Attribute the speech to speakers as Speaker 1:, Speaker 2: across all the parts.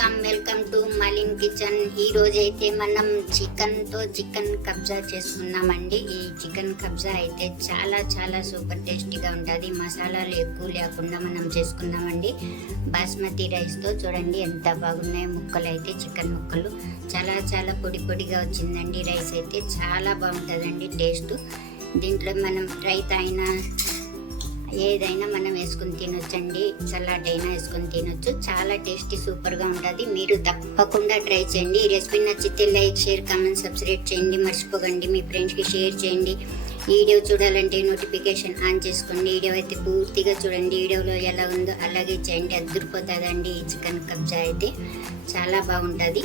Speaker 1: Welcome welcome to Malin kitchen. ఈ రోజు అయితే మనం చికెన్తో చికెన్ కబ్జా చేసుకున్నామండి. ఈ చికెన్ కబ్జా అయితే చాలా చాలా సూపర్ టేస్టీగా ఉంటుంది. మసాలాలు ఎక్కువ లేకుండా మనం చేసుకున్నామండి. బాస్మతి రైస్తో చూడండి ఎంత బాగున్నాయో ముక్కలు అయితే చికెన్ ముక్కలు. చాలా చాలా పొడి పొడిగా వచ్చిందండి. రైస్ అయితే చాలా బాగుంటుందండి టేస్ట్. దీంట్లో మనం రైతా అయినా ఏదైనా మనం వేసుకుని తినొచ్చండి సలాడ్ అయినా వేసుకొని తినొచ్చు. చాలా టేస్టీ సూపర్గా ఉంటుంది. మీరు తప్పకుండా ట్రై చేయండి. ఈ రెసిపీ నచ్చితే లైక్ షేర్ కామెంట్ సబ్స్క్రైబ్ చేయండి. మర్చిపోకండి మీ ఫ్రెండ్స్కి షేర్ చేయండి. వీడియో చూడాలంటే నోటిఫికేషన్ ఆన్ చేసుకోండి. వీడియో అయితే పూర్తిగా చూడండి. వీడియోలో ఎలా ఉందో అలాగే చేయండి. అద్దరిపోతుందండి ఈ చికెన్ కబ్జా అయితే. చాలా బాగుంటుంది.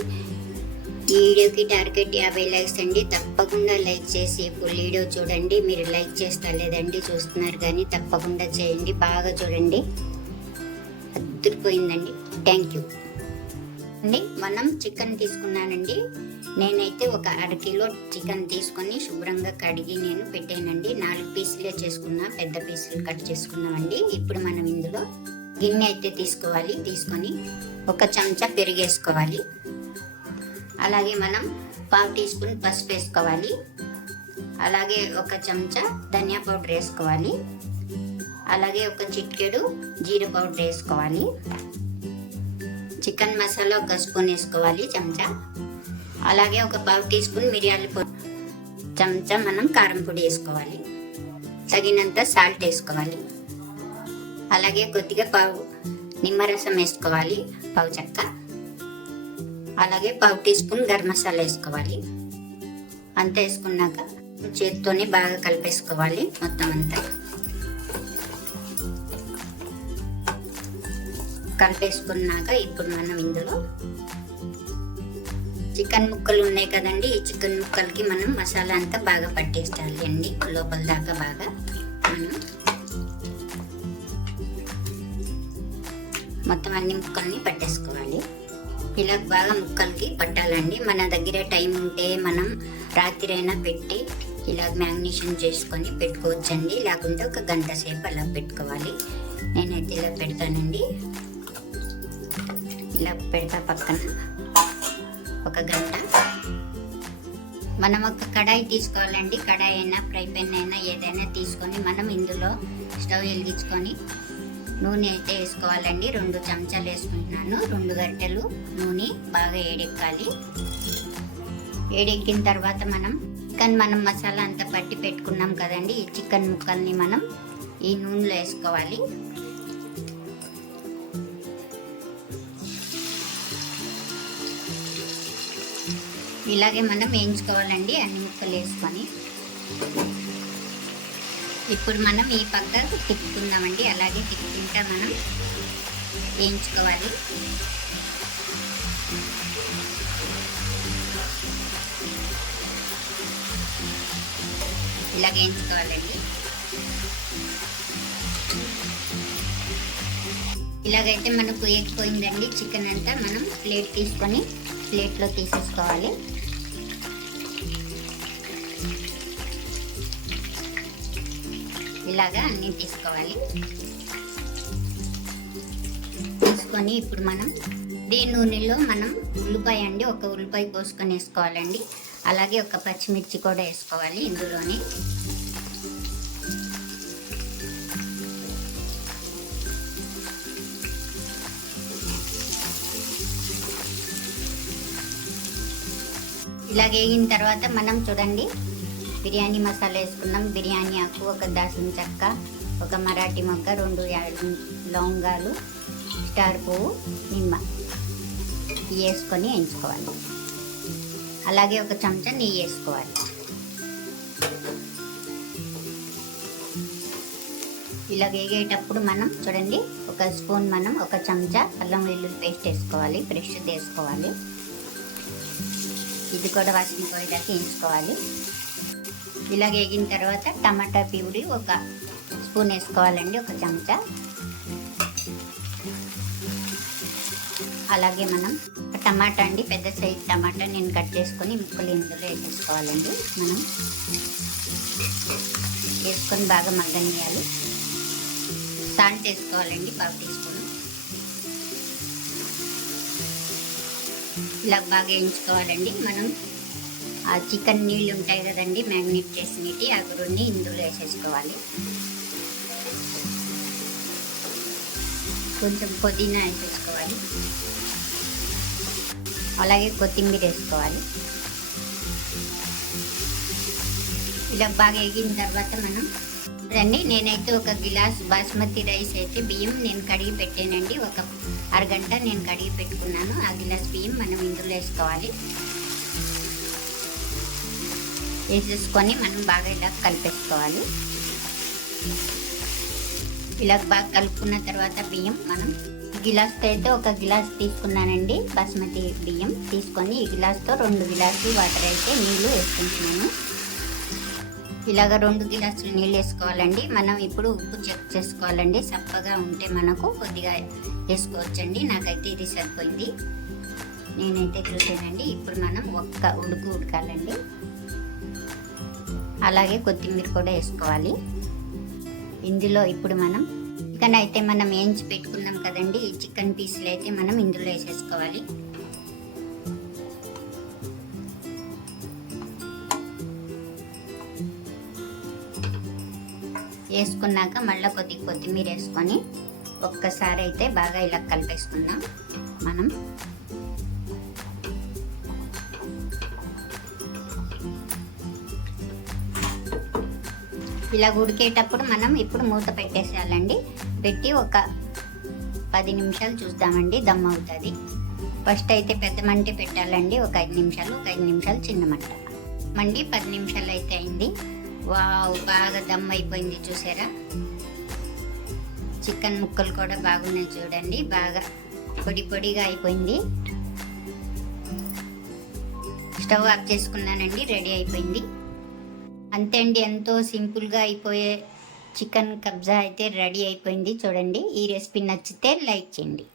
Speaker 1: ఈ వీడియోకి టార్గెట్ యాభై లైక్స్ అండి. తప్పకుండా లైక్ చేసి ఫుల్ వీడియో చూడండి. మీరు లైక్ చేస్తా లేదండి చూస్తున్నారు కానీ తప్పకుండా చేయండి. బాగా చూడండి. అద్దరిపోయిందండి థ్యాంక్ యూ అండి మనం చికెన్ తీసుకున్నానండి. నేనైతే ఒక అర కిలో చికెన్ తీసుకొని శుభ్రంగా కడిగి నేను పెట్టానండి. నాలుగు పీసులే చేసుకున్నా పెద్ద పీసులు కట్ చేసుకున్నామండి. ఇప్పుడు మనం ఇందులో గిన్నె అయితే తీసుకోవాలి. తీసుకొని ఒక చెంచా పెరిగేసుకోవాలి. అలాగే మనం పావు టీ స్పూన్ పసుపు వేసుకోవాలి. అలాగే ఒక చెంచా ధనియా పౌడర్ వేసుకోవాలి. అలాగే ఒక చిట్కెడు జీర పౌడర్ వేసుకోవాలి. చికెన్ మసాలా ఒక స్పూన్ వేసుకోవాలి చెంచా. అలాగే ఒక పావు టీ స్పూన్ మిరియాల పొడి చెంచా మనం కారం పొడి వేసుకోవాలి. తగినంత సాల్ట్ వేసుకోవాలి. అలాగే కొద్దిగా పావు నిమ్మరసం వేసుకోవాలి పావు చెక్క. అలాగే పావు టీ స్పూన్ గరం మసాలా వేసుకోవాలి. అంతా వేసుకున్నాక చేతితోనే బాగా కలిపేసుకోవాలి మొత్తం అంతా. కలిపేసుకున్నాక ఇప్పుడు మనం ఇందులో చికెన్ ముక్కలు ఉన్నాయి కదండి ఈ చికెన్ ముక్కలకి మనం మసాలా అంతా బాగా పట్టేస్తాలి అండి లోపల దాకా బాగా మనం మొత్తం అన్ని ముక్కల్ని పట్టేసుకోవాలి. ఇలా బాగా ముక్కలకి పట్టాలండి. మన దగ్గర టైం ఉంటే మనం రాత్రి అయినా పెట్టి ఇలా మ్యాగ్నేషన్ చేసుకొని పెట్టుకోవచ్చండి. లేకుంటే ఒక గంట సేపు అలా పెట్టుకోవాలి. నేనైతే ఇలా పెడతానండి. ఇలా పెడతా పక్కన ఒక గంట. మనం ఒక కడాయి తీసుకోవాలండి. కడాయి అయినా ఫ్రై పెన్ అయినా ఏదైనా తీసుకొని మనం ఇందులో స్టవ్ వెలిగించుకొని నూనె అయితే వేసుకోవాలండి. రెండు చెంచాలు వేసుకుంటున్నాను. రెండు గంటలు నూనె బాగా ఏడెక్కాలి. ఏడెక్కిన తర్వాత మనం చికెన్ మనం మసాలా అంతా పట్టి పెట్టుకున్నాం కదండి. ఈ చికెన్ ముక్కల్ని మనం ఈ నూనెలో వేసుకోవాలి. ఇలాగే మనం వేయించుకోవాలండి అన్ని ముక్కలు వేసుకొని. ఇప్పుడు మనం ఈ పక్క తిప్పుకుందామండి. అలాగే తిప్పుకుంటా మనం వేయించుకోవాలి. ఇలా వేయించుకోవాలండి. ఇలాగైతే మనకు ఎక్కిపోయిందండి చికెన్ అంతా మనం ప్లేట్ తీసుకొని ప్లేట్లో తీసేసుకోవాలి. ఇలాగా అన్నీ తీసుకోవాలి తీసుకొని ఇప్పుడు మనం దీని నూనెలో మనం ఉల్లిపాయ అండి ఒక ఉల్లిపాయ కోసుకొని వేసుకోవాలండి. అలాగే ఒక పచ్చిమిర్చి కూడా వేసుకోవాలి ఇందులోని. ఇలా వేగిన తర్వాత మనం చూడండి బిర్యానీ మసాలా వేసుకున్నాం. బిర్యానీ ఆకు ఒక దాసిన చెక్క ఒక మరాఠీ మొగ్గ రెండు లవంగాలు స్టార్ పువ్వు నిమ్మ వేసుకొని ఎంచుకోవాలి అలాగే ఒక చెంచా నెయ్యి వేసుకోవాలి. ఇలా వేగేటప్పుడు మనం చూడండి ఒక స్పూన్ మనం ఒక చెంచా అల్లం వెల్లుల్లి పేస్ట్ వేసుకోవాలి ఫ్రెష్ వేసుకోవాలి. ఇది కూడా వాసన పోయేదాకా వేయించుకోవాలి. ఇలా వేగిన తర్వాత టమాటా ప్యూరి ఒక స్పూన్ వేసుకోవాలండి ఒక చెంచా. అలాగే మనం టమాటా అండి పెద్ద సైజ్ టమాటా నేను కట్ చేసుకొని ముక్కలు ఇందులో వేసేసుకోవాలండి. మనం వేసుకొని బాగా మగ్గనియాలి. సాల్ట్ వేసుకోవాలండి పావు టీ స్పూన్. ఇలా బాగా వేయించుకోవాలండి. మనం ఆ చికెన్ నీళ్ళు ఉంటాయి కదండి మ్యాగ్నేట్ చేసినవి ఆ రెండు ఇందులో వేసేసుకోవాలి. కొంచెం పుదీనా వేసేసుకోవాలి. అలాగే కొత్తిమీర వేసుకోవాలి. ఇలా బాగా ఎగిన తర్వాత మనం రండి నేనైతే ఒక గిలాస్ బాస్మతి రైస్ అయితే బియ్యం నేను కడిగి పెట్టానండి. ఒక అరగంట నేను కడిగి పెట్టుకున్నాను. ఆ గిలాస్ బియ్యం మనం ఇందులో వేసుకోవాలి. వేసేసుకొని మనం బాగా ఇలా కలిపేసుకోవాలి. ఇలా బాగా కలుపుకున్న తర్వాత బియ్యం మనం గిలాస్తో అయితే ఒక గిలాస్ తీసుకున్నానండి. బాస్మతి బియ్యం తీసుకొని ఈ గిలాస్తో రెండు గిలాసులు వాటర్ అయితే నీళ్ళు వేసుకుంటున్నాను. ఇలాగ రెండు గిలాసులు నీళ్ళు వేసుకోవాలండి. మనం ఇప్పుడు ఉప్పు చెక్ చేసుకోవాలండి. చప్పగా ఉంటే మనకు కొద్దిగా వేసుకోవచ్చండి. నాకైతే ఇది సరిపోయింది. నేనైతే చూసానండి. ఇప్పుడు మనం ఒక్క ఉడుకు ఉడకాలండి. అలాగే కొత్తిమీర కూడా వేసుకోవాలి. ఇందులో ఇప్పుడు మనం చికెన్ అయితే మనం వేయించి పెట్టుకున్నాం కదండి ఈ చికెన్ పీసులు అయితే మనం ఇందులో వేసేసుకోవాలి. వేసుకున్నాక మళ్ళీ కొద్ది కొత్తిమీర వేసుకొని ఒక్కసారి అయితే బాగా ఇలా కలిపేసుకుందాం మనం. ఇలా ఉడికేటప్పుడు మనం ఇప్పుడు మూత పెట్టేసేయాలండి. పెట్టి ఒక పది నిమిషాలు చూద్దామండి దమ్ అవుతుంది. ఫస్ట్ అయితే పెద్ద మంట పెట్టాలండి ఒక ఐదు నిమిషాలు ఒక ఐదు నిమిషాలు చిన్న మంట. మండి పది నిమిషాలు అయితే అయింది. వావ్ బాగా దమ్ అయిపోయింది చూసారా? చికెన్ ముక్కలు కూడా బాగున్నాయి చూడండి బాగా పొడి పొడిగా అయిపోయింది. స్టవ్ ఆఫ్ చేసుకున్నానండి రెడీ అయిపోయింది. అంతే అండి. ఎంతో సింపుల్గా అయిపోయే చికెన్ కబ్జా అయితే రెడీ అయిపోయింది. చూడండి. ఈ రెసిపీ నచ్చితే లైక్ చేయండి.